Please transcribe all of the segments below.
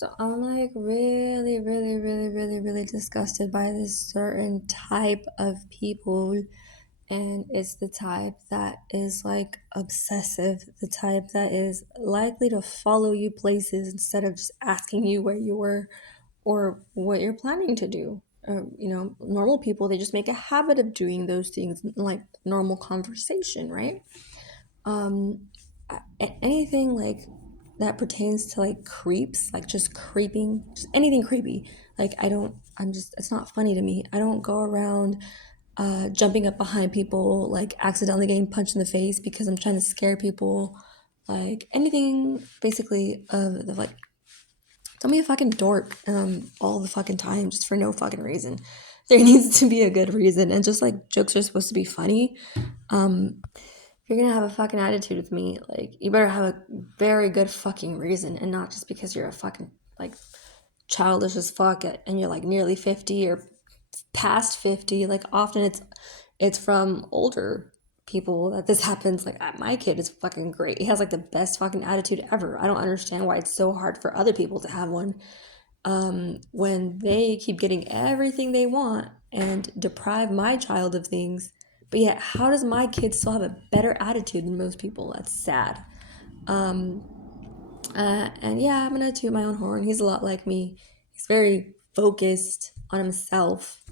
So I'm like really, really, really, really, really disgusted by this certain type of people. And it's the type that is like obsessive, the type that is likely to follow you places instead of just asking you where you were or what you're planning to do. Normal people, they just make a habit of doing those things like normal conversation, right? um Anything like that pertains to like creeps, like just creeping, just anything creepy. Like I'm just, it's not funny to me. I don't go around jumping up behind people, like accidentally getting punched in the face because I'm trying to scare people. Like anything basically of the like, don't be a fucking dork all the fucking time just for no fucking reason. There needs to be a good reason, and just like jokes are supposed to be funny. If you're gonna have a fucking attitude with me, like you better have a very good fucking reason, and not just because you're a fucking like childish as fuck and you're like nearly 50 or past 50. Like often it's from older people that this happens. Like my kid is fucking great. He has like the best fucking attitude ever. I don't understand why it's so hard for other people to have one when they keep getting everything they want and deprive my child of things. But yet, how does my kid still have a better attitude than most people? That's sad. Um, and yeah, I'm gonna toot my own horn. He's a lot like me. He's very focused on himself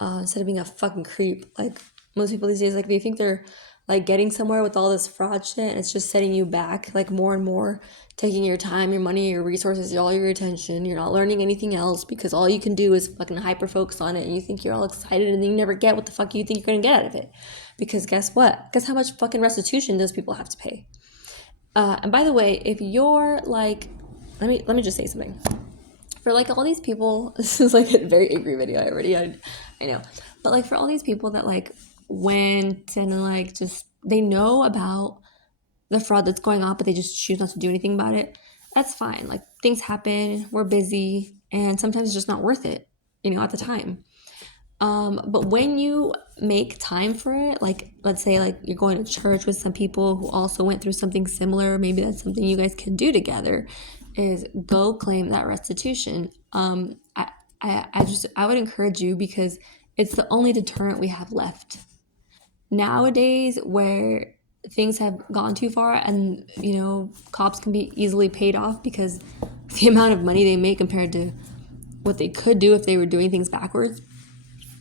instead of being a fucking creep. Like most people these days, like they think they're like getting somewhere with all this fraud shit, and it's just setting you back like more and more, taking your time, your money, your resources, all your attention. You're not learning anything else because all you can do is fucking hyper focus on it, and you think you're all excited, and then you never get what the fuck you think you're gonna get out of it. Because guess what? Guess how much fucking restitution those people have to pay. And by the way, if you're like, let me just say something for like all these people. This is like a very angry video I know, but like for all these people that like went and like just they know about the fraud that's going on but they just choose not to do anything about it, that's fine. Like things happen, we're busy, and sometimes it's just not worth it, at the time. But when you make time for it, like let's say like you're going to church with some people who also went through something similar, maybe that's something you guys can do together, is go claim that restitution. I would encourage you because it's the only deterrent we have left nowadays, where things have gone too far, and cops can be easily paid off because the amount of money they make compared to what they could do if they were doing things backwards,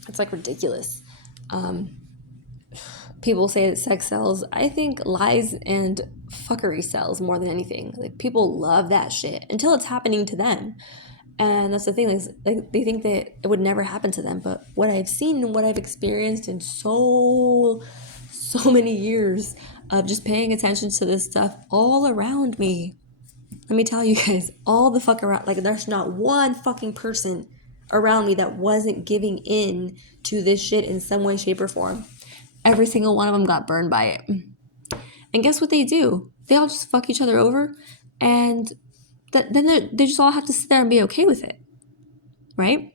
it's like ridiculous. Um, People say that sex sells. I think lies and fuckery sells more than anything. Like people love that shit until it's happening to them. And that's the thing, is like they think that it would never happen to them. But what I've seen and what I've experienced in so many years of just paying attention to this stuff all around me, let me tell you guys, all the fuck around, like there's not one fucking person around me that wasn't giving in to this shit in some way, shape, or form. Every single one of them got burned by it. And guess what they do? They all just fuck each other over, and then they just all have to sit there and be okay with it, right?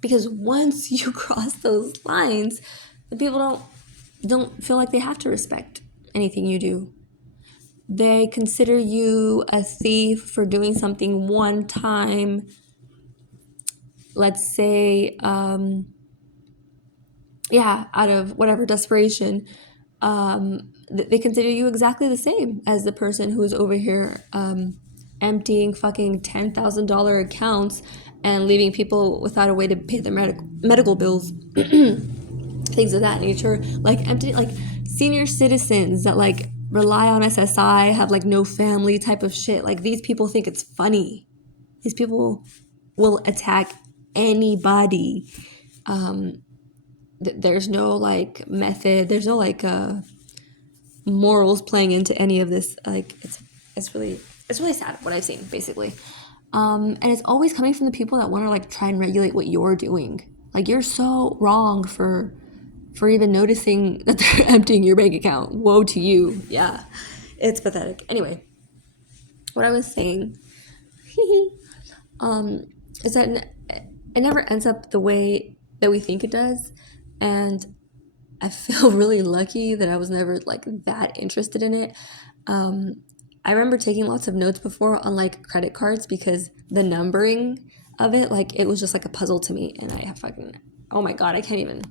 Because once you cross those lines, the people don't feel like they have to respect anything you do. They consider you a thief for doing something one time. Let's say, out of whatever desperation, they consider you exactly the same as the person who's over here emptying fucking $10,000 accounts and leaving people without a way to pay their medical bills, things of that nature. Like empty, like senior citizens that like rely on SSI, have like no family type of shit. Like these people think it's funny. These people will attack anybody. There's no like method. There's no like morals playing into any of this. Like it's really sad what I've seen, basically. And it's always coming from the people that want to like try and regulate what you're doing. Like you're so wrong for even noticing that they're emptying your bank account. Woe to you. Yeah, it's pathetic. Anyway, what I was saying is that it never ends up the way that we think it does, and I feel really lucky that I was never like that interested in it. I remember taking lots of notes before on like credit cards because the numbering of it, like it was just like a puzzle to me. And I fucking, oh my God, I can't even.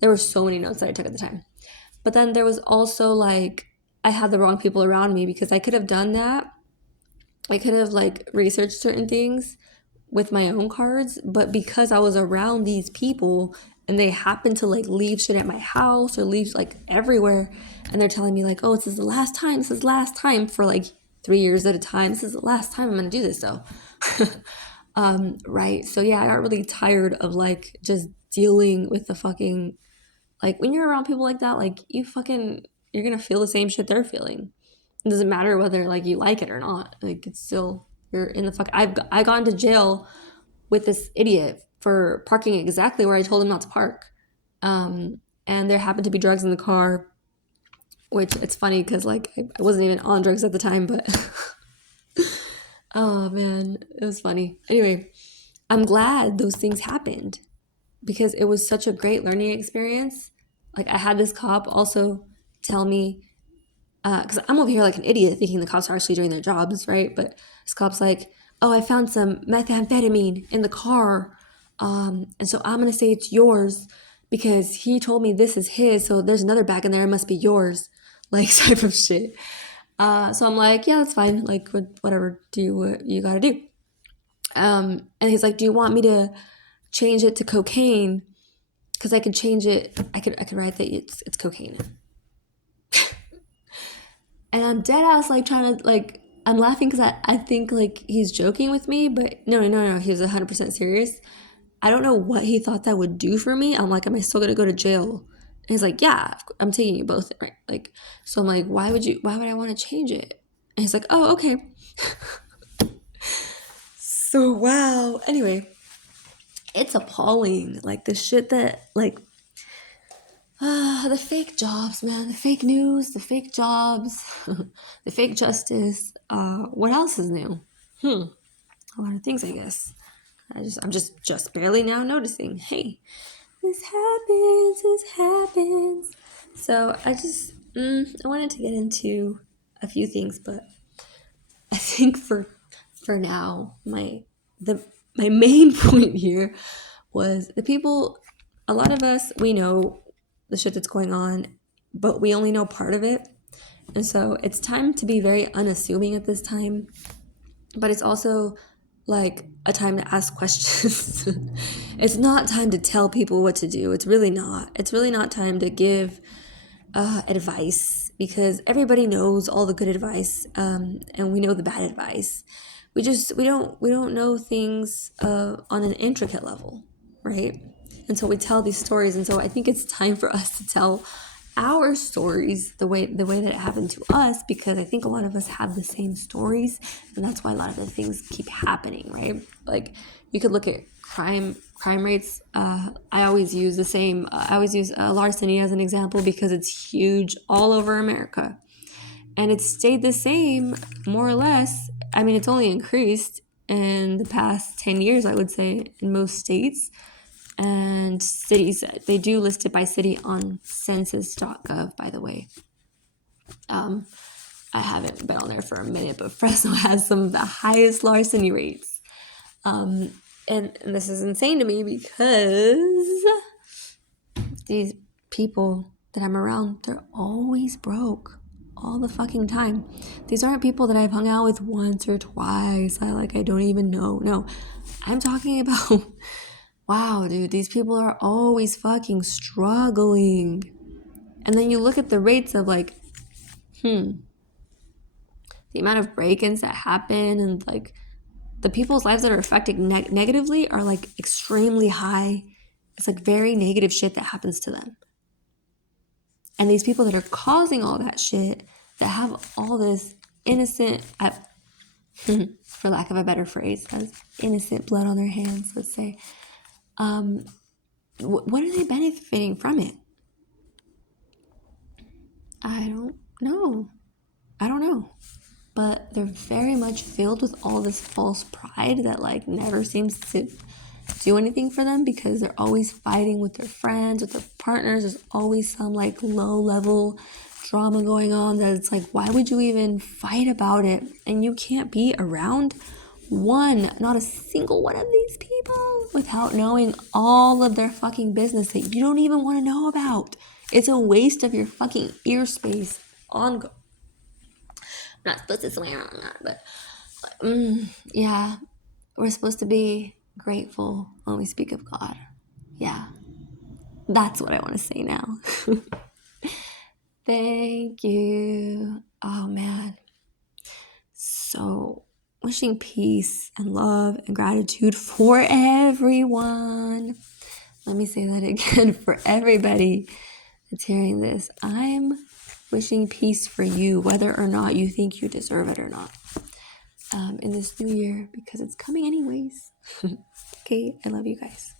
There were so many notes that I took at the time. But then there was also like, I had the wrong people around me because I could have done that. I could have like researched certain things with my own cards, but because I was around these people and they happened to like leave shit at my house or leave like everywhere, and they're telling me like, oh, this is the last time, this is the last time for like 3 years at a time. This is the last time I'm gonna do this though. Right. So yeah, I got really tired of like just dealing with the fucking, like when you're around people like that, like you're gonna feel the same shit they're feeling. It doesn't matter whether like you like it or not. Like it's still, you're in the fuck. I got into jail with this idiot for parking exactly where I told him not to park. And there happened to be drugs in the car, which it's funny because like I wasn't even on drugs at the time, but oh man, it was funny. Anyway, I'm glad those things happened because it was such a great learning experience. Like I had this cop also tell me, because I'm over here like an idiot thinking the cops are actually doing their jobs, right? But this cop's like, oh, I found some methamphetamine in the car. And so I'm going to say it's yours because he told me this is his. So there's another bag in there. It must be yours. Like type of shit. So I'm like, yeah, that's fine. Like whatever, do what you got to do. And he's like, do you want me to change it to cocaine? Because I could change it. I could write that it's cocaine. And I'm dead ass like trying to like, I'm laughing because I think like he's joking with me, but no, he was 100% serious. I don't know what he thought that would do for me. I'm like, am I still gonna go to jail? And he's like, yeah, I'm taking you both, right? Like, so I'm like, why would I want to change it? And he's like, oh, okay. So wow. Anyway, it's appalling. Like the shit that like the fake jobs, man, the fake news, the fake jobs, the fake justice. What else is new? A lot of things, I guess. I'm just barely now noticing. Hey, this happens. So I wanted to get into a few things, but I think for now, my main point here was the people. A lot of us, we know the shit that's going on, but we only know part of it. And so it's time to be very unassuming at this time, but it's also like a time to ask questions. It's not time to tell people what to do. It's really not. It's really not time to give advice because everybody knows all the good advice, and we know the bad advice. We don't know things on an intricate level, right? And so we tell these stories, and so I think it's time for us to tell our stories the way that it happened to us, because I think a lot of us have the same stories, and that's why a lot of the things keep happening, right? Like you could look at crime rates. I always use larceny as an example because it's huge all over America, and it's stayed the same more or less. I mean, it's only increased in the past 10 years, I would say, in most states and cities. They do list it by city on census.gov, by the way. I haven't been on there for a minute, but Fresno has some of the highest larceny rates. And this is insane to me because these people that I'm around, they're always broke all the fucking time. These aren't people that I've hung out with once or twice. I don't even know. No, I'm talking about, wow, dude, these people are always fucking struggling. And then you look at the rates of like, the amount of break-ins that happen and like the people's lives that are affected negatively are like extremely high. It's like very negative shit that happens to them. And these people that are causing all that shit, that have all this innocent, for lack of a better phrase, has innocent blood on their hands, let's say, what are they benefiting from it? I don't know. But they're very much filled with all this false pride that like never seems to do anything for them because they're always fighting with their friends, with their partners. There's always some like low level drama going on that it's like, why would you even fight about it? And you can't be around not a single one of these people without knowing all of their fucking business that you don't even want to know about. It's a waste of your fucking ear space. I'm not supposed to swear on that, but yeah, we're supposed to be grateful when we speak of God. Yeah, that's what I want to say now. Thank you. Oh man. So, wishing peace and love and gratitude for everyone. Let me say that again, for everybody that's hearing this. I'm wishing peace for you, whether or not you think you deserve it or not, in this new year, because it's coming anyways. Okay, I love you guys.